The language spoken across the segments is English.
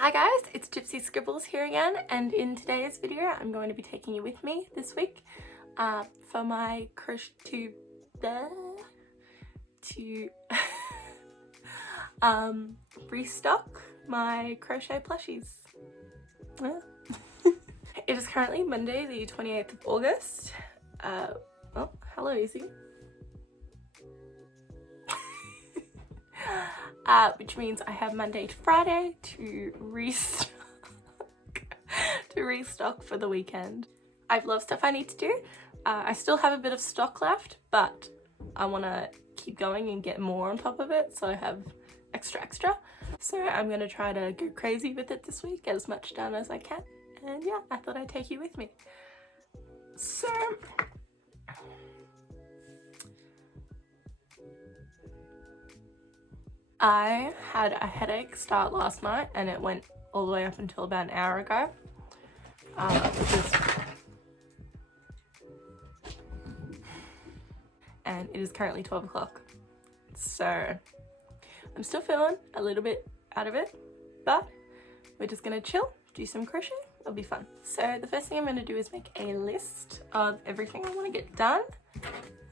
Hi guys, it's Gypsy Scribbles here again, and in today's video I'm going to be taking you with me this week for my crochet to restock my crochet plushies. It is currently Monday the 28th of August. Oh, hello Izzy. Which means I have Monday to Friday to restock for the weekend. I have a lot of stuff I need to do. I still have a bit of stock left, but I want to keep going and get more on top of it, so I have extra. So I'm going to try to go crazy with it this week, get as much done as I can, and yeah, I thought I'd take you with me. So I had a headache start last night and it went all the way up until about an hour ago. And it is currently 12 o'clock. So I'm still feeling a little bit out of it, but we're just gonna chill, do some crochet, it'll be fun. So the first thing I'm gonna do is make a list of everything I wanna get done.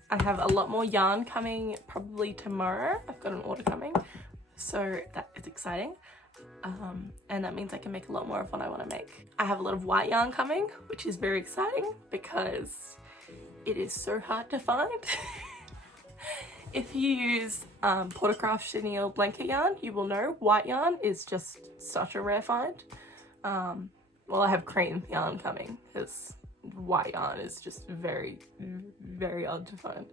I have a lot more yarn coming probably tomorrow. I've got an order coming, so that is exciting. And that means I can make a lot more of what I want to make. I have a lot of white yarn coming, which is very exciting because it is so hard to find. If you use Portercraft chenille blanket yarn, you will know white yarn is just such a rare find. Well, I have cream yarn coming because white yarn is just very odd to find,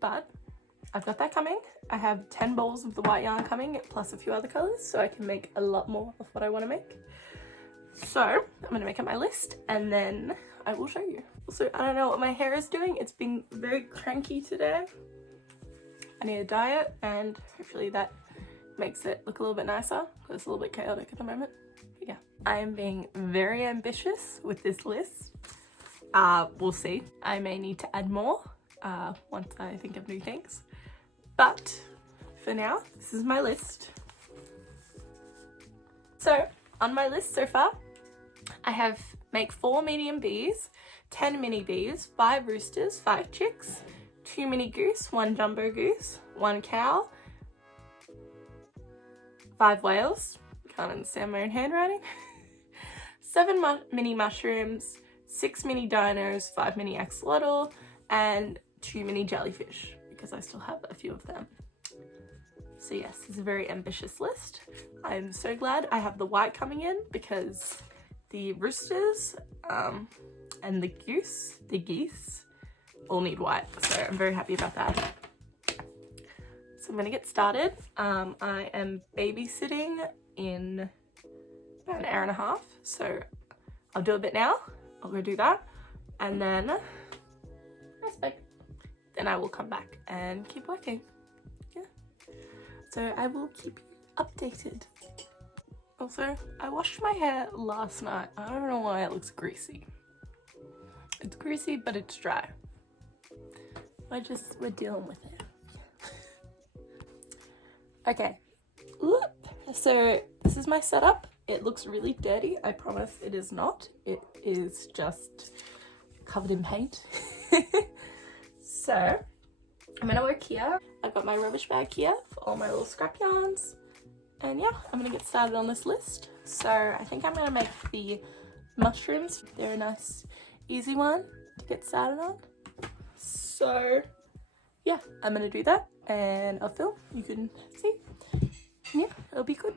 but I've got that coming. I have 10 balls of the white yarn coming plus a few other colors, so I can make a lot more of what I want to make. So I'm going to make up my list and then I will show you. Also, I don't know what my hair is doing. It's been very cranky today. I need to dye it and hopefully that makes it look a little bit nicer because it's a little bit chaotic at the moment. But yeah, I am being very ambitious with this list. We'll see. I may need to add more once I think of new things. But for now, this is my list. So on my list so far, I have make 4 medium bees, 10 mini bees, 5 roosters, 5 chicks, 2 mini goose, 1 jumbo goose, 1 cow, 5 whales, can't understand my own handwriting, 7 mini mushrooms, 6 mini dinos, 5 mini axolotl, and 2 mini jellyfish, because I still have a few of them. So yes, it's a very ambitious list. I'm so glad I have the white coming in because the roosters and the geese all need white, so I'm very happy about that. So I'm gonna get started. I am babysitting in about an hour and a half, so I'll do a bit now. I'll go do that, and then I will come back and keep working. Yeah. So I will keep you updated. Also, I washed my hair last night. I don't know why it looks greasy. It's greasy, but it's dry. We're dealing with it. Okay. So this is my setup. It looks really dirty. I promise it is not. It is just covered in paint. So I'm gonna work here. I've got my rubbish bag here for all my little scrap yarns. And yeah, I'm gonna get started on this list. So I think I'm gonna make the mushrooms. They're a nice, easy one to get started on. So yeah, I'm gonna do that and I'll film. You can see. Yeah, it'll be good.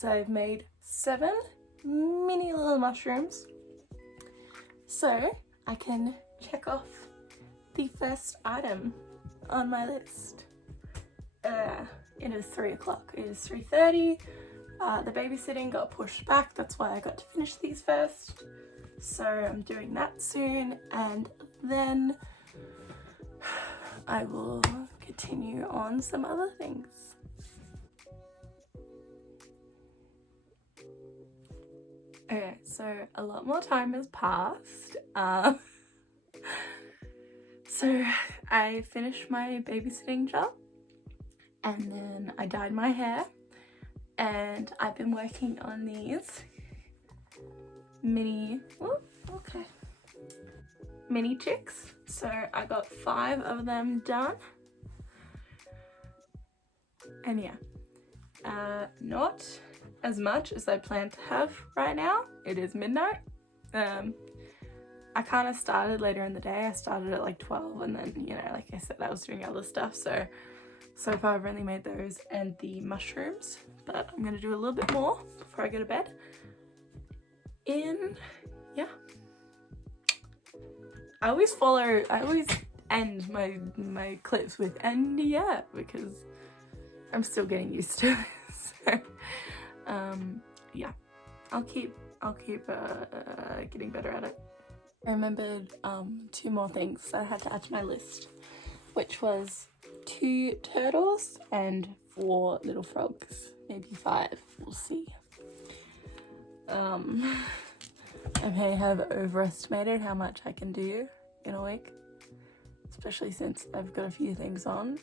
So I've made 7 mini little mushrooms. So I can check off the first item on my list. It is 3 o'clock. It is 3:30. The babysitting got pushed back. That's why I got to finish these first. So I'm doing that soon, and then I will continue on some other things. Okay, so a lot more time has passed. So I finished my babysitting job, and then I dyed my hair, and I've been working on these mini chicks. So I got 5 of them done, and yeah, not as much as I plan to have right now. It is midnight. I kind of started later in the day. I started at like 12, and then, you know, like I said, I was doing other stuff. So far I've only made those and the mushrooms, but I'm gonna do a little bit more before I go to bed. Yeah, I always end my clips with "and yeah," because I'm still getting used to it. So yeah, I'll keep getting better at it. I remembered 2 more things that I had to add to my list, which was 2 turtles and 4 little frogs, maybe 5, we'll see. I may have overestimated how much I can do in a week, especially since I've got a few things on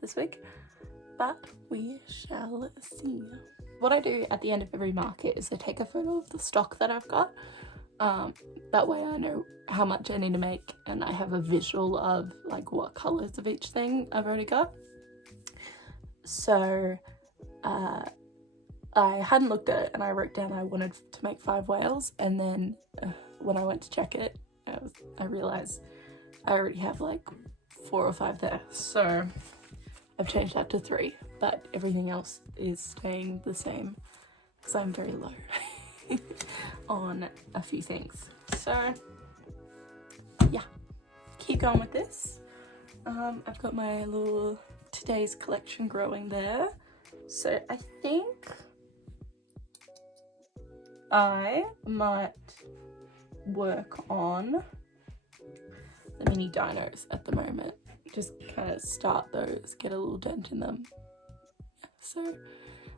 this week, but we shall see. What I do at the end of every market is I take a photo of the stock that I've got. That way I know how much I need to make, and I have a visual of like what colours of each thing I've already got. So I hadn't looked at it, and I wrote down I wanted to make 5 whales, and then when I went to check it, I realised I already have like 4 or 5 there. So I've changed that to 3, but everything else is staying the same because I'm very low on a few things. So yeah, keep going with this. I've got my little today's collection growing there. So I think I might work on the mini dinos at the moment. Just kind of start those, get a little dent in them. Yeah, so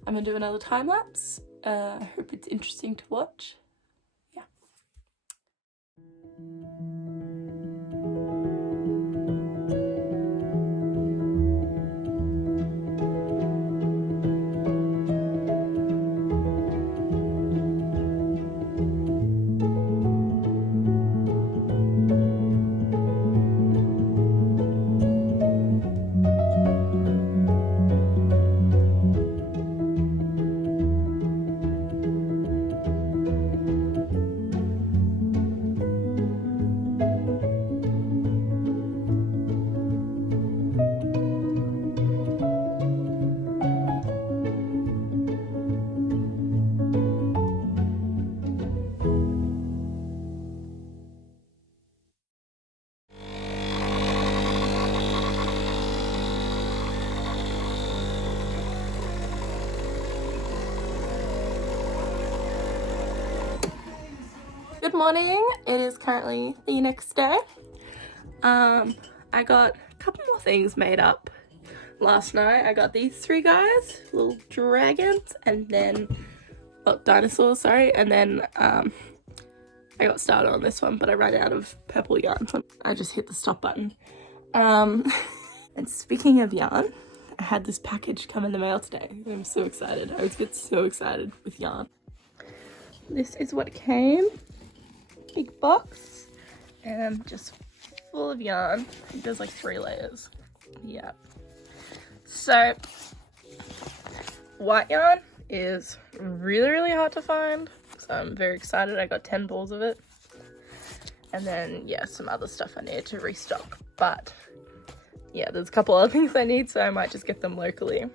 I'm gonna do another time lapse. I hope it's interesting to watch. Yeah. Good morning. It is currently the next day. I got a couple more things made up last night. I got these 3 guys, little dragons, and then dinosaurs, sorry, and then I got started on this one, but I ran out of purple yarn, so I just hit the stop button. And speaking of yarn, I had this package come in the mail today. I'm so excited. I always get so excited with yarn. This is what came. Big box, and just full of yarn. I think there's like 3 layers. Yeah. So white yarn is really hard to find, so I'm very excited. I got 10 balls of it, and then yeah, some other stuff I need to restock, but yeah, there's a couple other things I need, so I might just get them locally.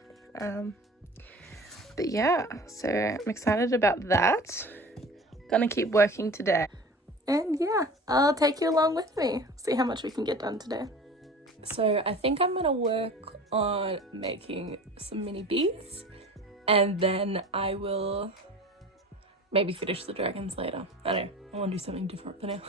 But yeah, so I'm excited about that. Gonna keep working today. And yeah, I'll take you along with me. See how much we can get done today. So I think I'm gonna work on making some mini bees, and then I will maybe finish the dragons later. I don't know, I want to do something different for now.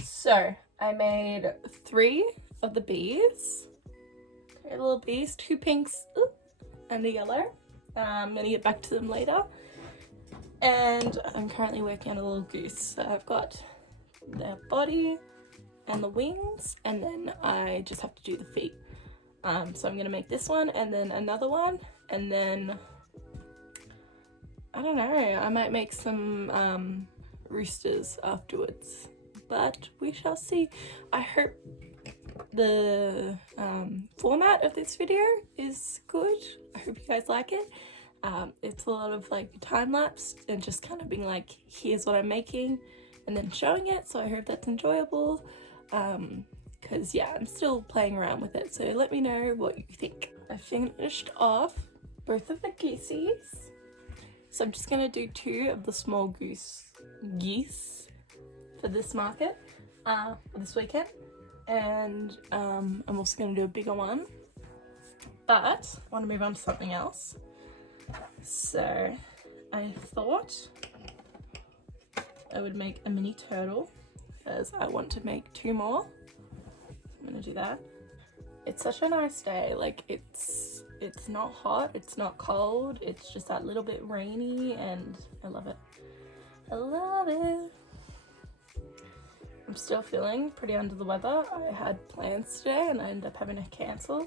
So I made 3 of the bees. 3 little bees, 2 pinks and a yellow. I'm gonna get back to them later. And I'm currently working on a little goose. So I've got their body and the wings, and then I just have to do the feet. So I'm gonna make this one and then another one, and then I don't know, I might make some roosters afterwards, but we shall see. I hope the format of this video is good. I hope you guys like it. It's a lot of like time lapse and just kind of being like, here's what I'm making and then showing it, so I hope that's enjoyable. Because yeah, I'm still playing around with it, so let me know what you think. I finished off both of the goosies, so I'm just gonna do 2 of the small geese for this market, for this weekend, and I'm also gonna do a bigger one, but I want to move on to something else. So I thought I would make a mini turtle because I want to make 2 more. I'm gonna do that. It's such a nice day. Like it's not hot, it's not cold, it's just that little bit rainy, and I love it. I love it. I'm still feeling pretty under the weather. I had plans today and I ended up having to cancel.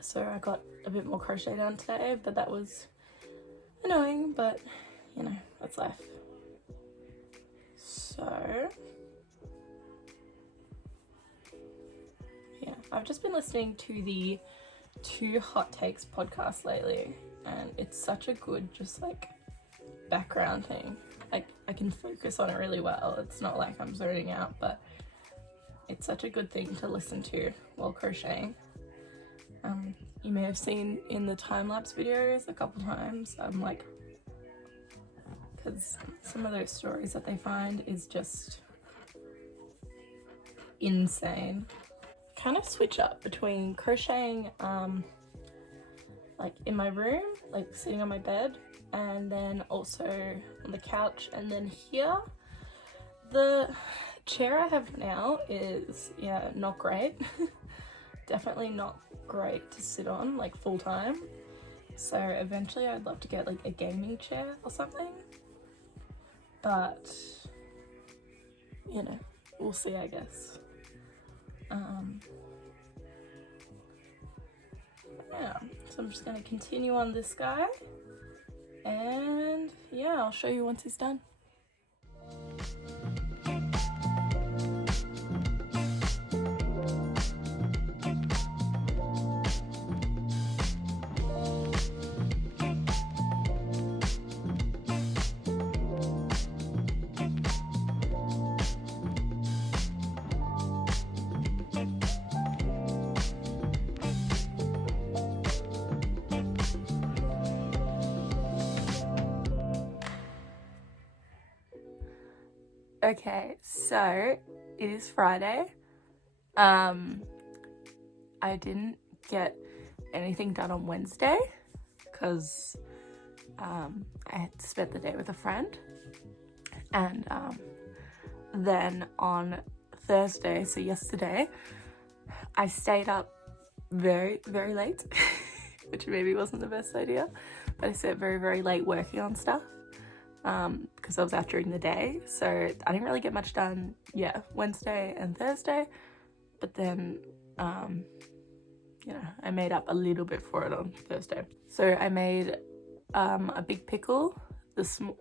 So I got a bit more crochet done today, but that was annoying, but you know, that's life. So yeah, I've just been listening to the 2 Hot Takes podcast lately, and it's such a good just like background thing. Like I can focus on it really well. It's not like I'm zoning out, but it's such a good thing to listen to while crocheting. You may have seen in the time-lapse videos a couple times, I'm like, because some of those stories that they find is just insane. Kind of switch up between crocheting like in my room like sitting on my bed, and then also on the couch, and then here. The chair I have now is, yeah, not great. Definitely not great to sit on like full time. So eventually I'd love to get like a gaming chair or something. But, you know, we'll see, I guess. Yeah, so I'm just gonna continue on this guy. And yeah, I'll show you once he's done. Okay, so it is Friday. I didn't get anything done on Wednesday because I had spent the day with a friend, and then on Thursday, so yesterday, I stayed up very, very late, which maybe wasn't the best idea, but I stayed very, very late working on stuff. Because I was out during the day, so I didn't really get much done, yeah, Wednesday and Thursday, but then, you know, I made up a little bit for it on Thursday. So I made a big pickle, so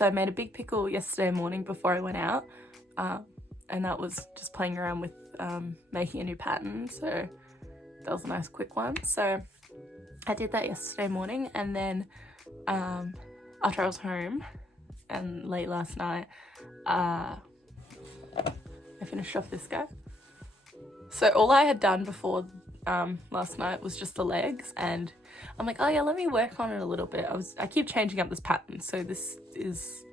I made a big pickle yesterday morning before I went out, and that was just playing around with making a new pattern, so that was a nice quick one. So I did that yesterday morning, and then after I was home and late last night, I finished off this guy. So all I had done before last night was just the legs, and I'm like, oh yeah, let me work on it a little bit. I keep changing up this pattern, so this is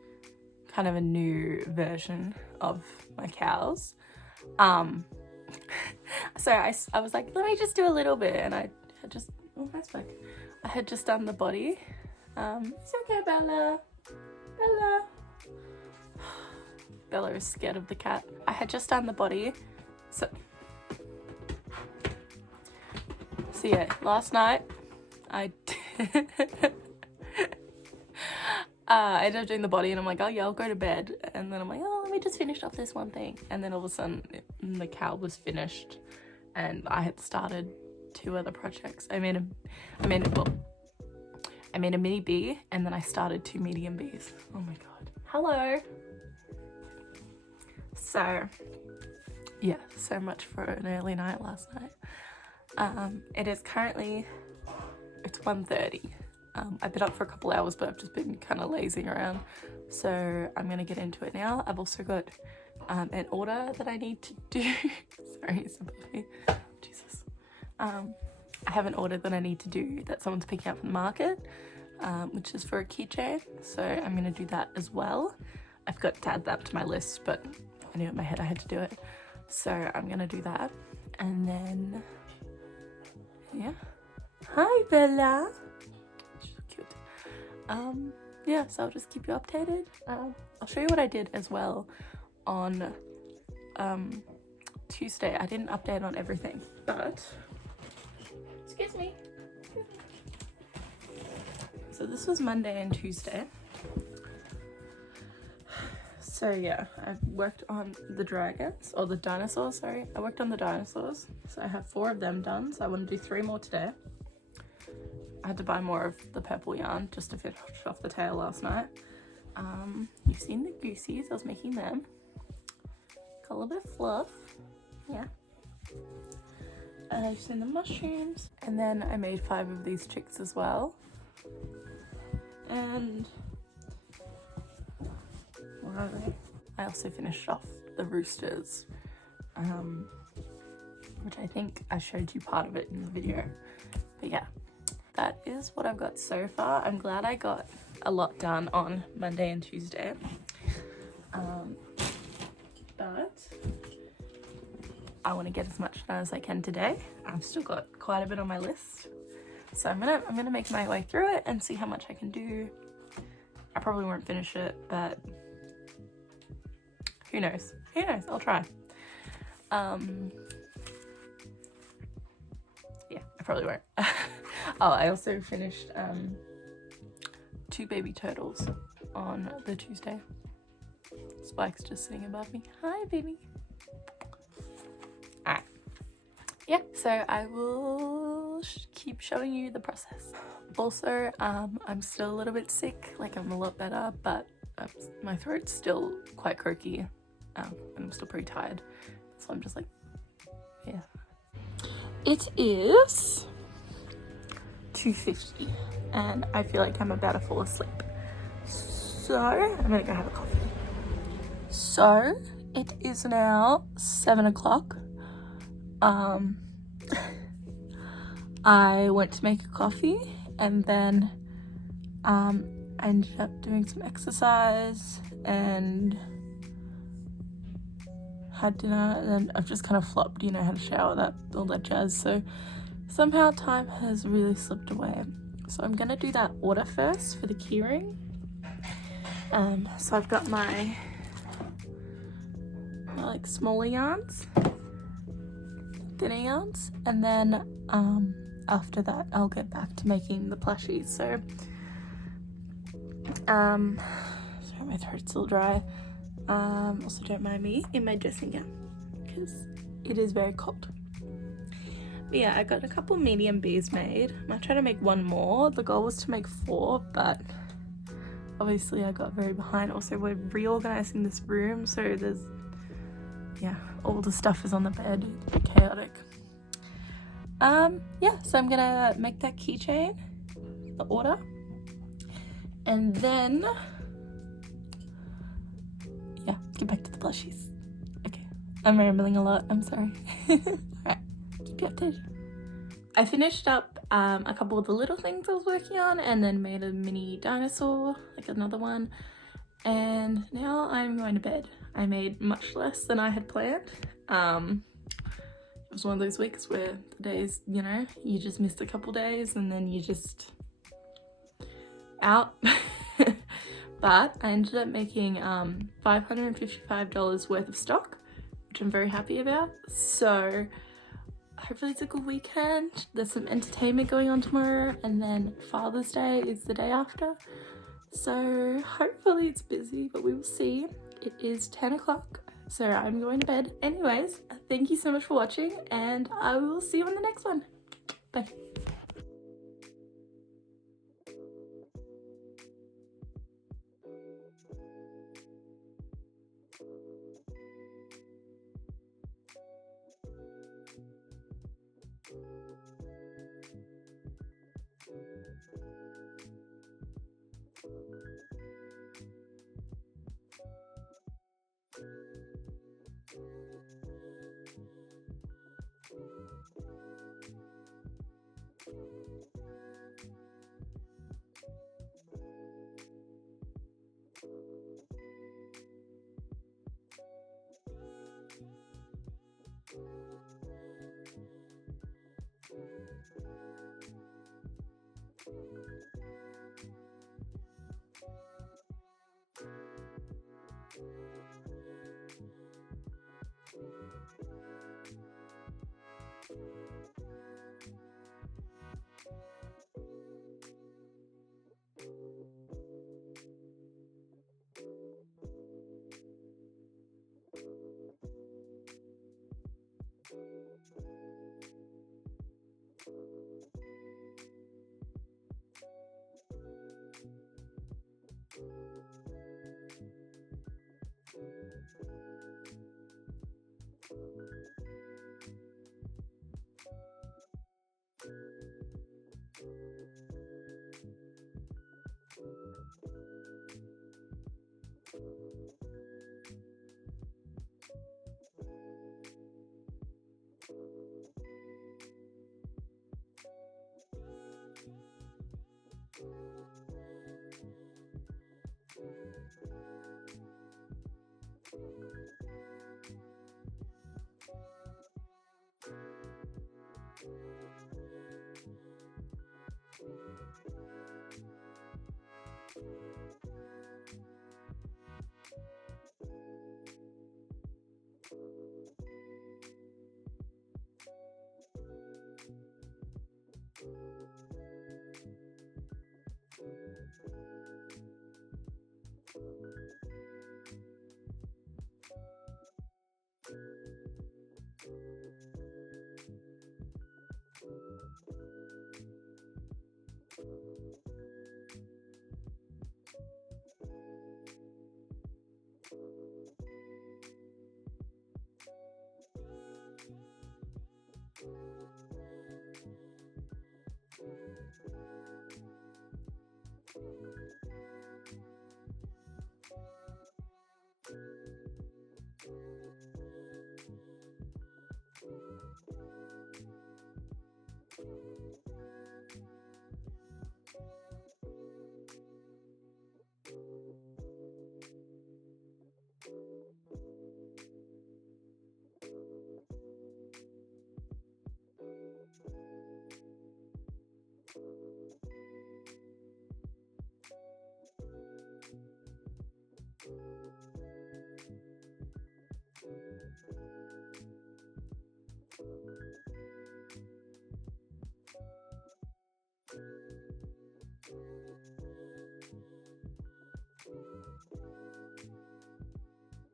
kind of a new version of my cows. So I was like, let me just do a little bit, and I had just, oh, that's back. I had just done the body. It's okay, Bella. Bella. Bella is scared of the cat. I had just done the body. So yeah, last night I ended up doing the body, and I'm like, oh yeah, I'll go to bed. And then I'm like, oh, let me just finish off this one thing. And then all of a sudden the cow was finished, and I had started 2 other projects. I made a mini bee, and then I started 2 medium bees. Oh my god. Hello. So yeah, so much for an early night last night. It is currently, it's 1:30. I've been up for a couple hours, but I've just been kind of lazing around. So I'm gonna get into it now. I've also got an order that I need to do. Sorry, it's above me. Jesus. I have an order that I need to do that someone's picking up from the market, which is for a keychain, so I'm going to do that as well. I forgot to add that to my list, but I knew in my head I had to do it, so I'm going to do that. And then, yeah. Hi, Bella! She's so cute. Yeah, so I'll just keep you updated. I'll show you what I did as well on Tuesday. I didn't update on everything, but... Excuse me. So this was Monday and Tuesday. So yeah, I worked on the dragons, or the dinosaurs, sorry. I worked on the dinosaurs. So I have 4 of them done, so I want to do 3 more today. I had to buy more of the purple yarn just to finish off the tail last night. You've seen the goosies, I was making them. Got a little bit of fluff, yeah. I've seen the mushrooms, and then I made 5 of these chicks as well. And where are they? I also finished off the roosters, which I think I showed you part of it in the video. But yeah, that is what I've got so far. I'm glad I got a lot done on Monday and Tuesday. But I want to get as much done as I can today. I've still got quite a bit on my list. So I'm gonna make my way through it and see how much I can do. I probably won't finish it, but who knows? Who knows? I'll try. Yeah, I probably won't. Oh, I also finished 2 baby turtles on the Tuesday. Spike's just sitting above me. Hi, baby. Alright. Yeah, so I will keep showing you the process. Also, I'm still a little bit sick. Like, I'm a lot better, but my throat's still quite croaky. And I'm still pretty tired. So I'm just like, yeah. It is 2:50 and I feel like I'm about to fall asleep. So I'm gonna go have a coffee. So it is now 7 o'clock. I went to make a coffee and then I ended up doing some exercise and had dinner, and then I've just kind of flopped, you know, had a shower, all that jazz. So somehow time has really slipped away. So I'm gonna do that order first for the keyring. So I've got my like smaller yarns, thinner yarns, and then after that I'll get back to making the plushies. So sorry, my throat's still dry. Also don't mind me in my dressing gown because it is very cold. But yeah, I got a couple medium bees made. I might try to make one more. The goal was to make 4, but obviously I got very behind. Also, we're reorganizing this room, so there's, yeah, all the stuff is on the bed. It's a bit chaotic. Yeah, so I'm gonna make that keychain, the order, and then yeah, get back to the plushies. Okay, I'm rambling a lot, I'm sorry. Alright, keep you updated. I finished up a couple of the little things I was working on and then made a mini dinosaur, like another one, and now I'm going to bed. I made much less than I had planned. It was one of those weeks where the days, you know, you just missed a couple days and then you just out. But I ended up making $555 worth of stock, which I'm very happy about. So hopefully it's a good weekend. There's some entertainment going on tomorrow, and then Father's Day is the day after. So hopefully it's busy, but we will see. It is 10 o'clock, so I'm going to bed. Anyways, thank you so much for watching, and I will see you on the next one. Bye.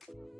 you.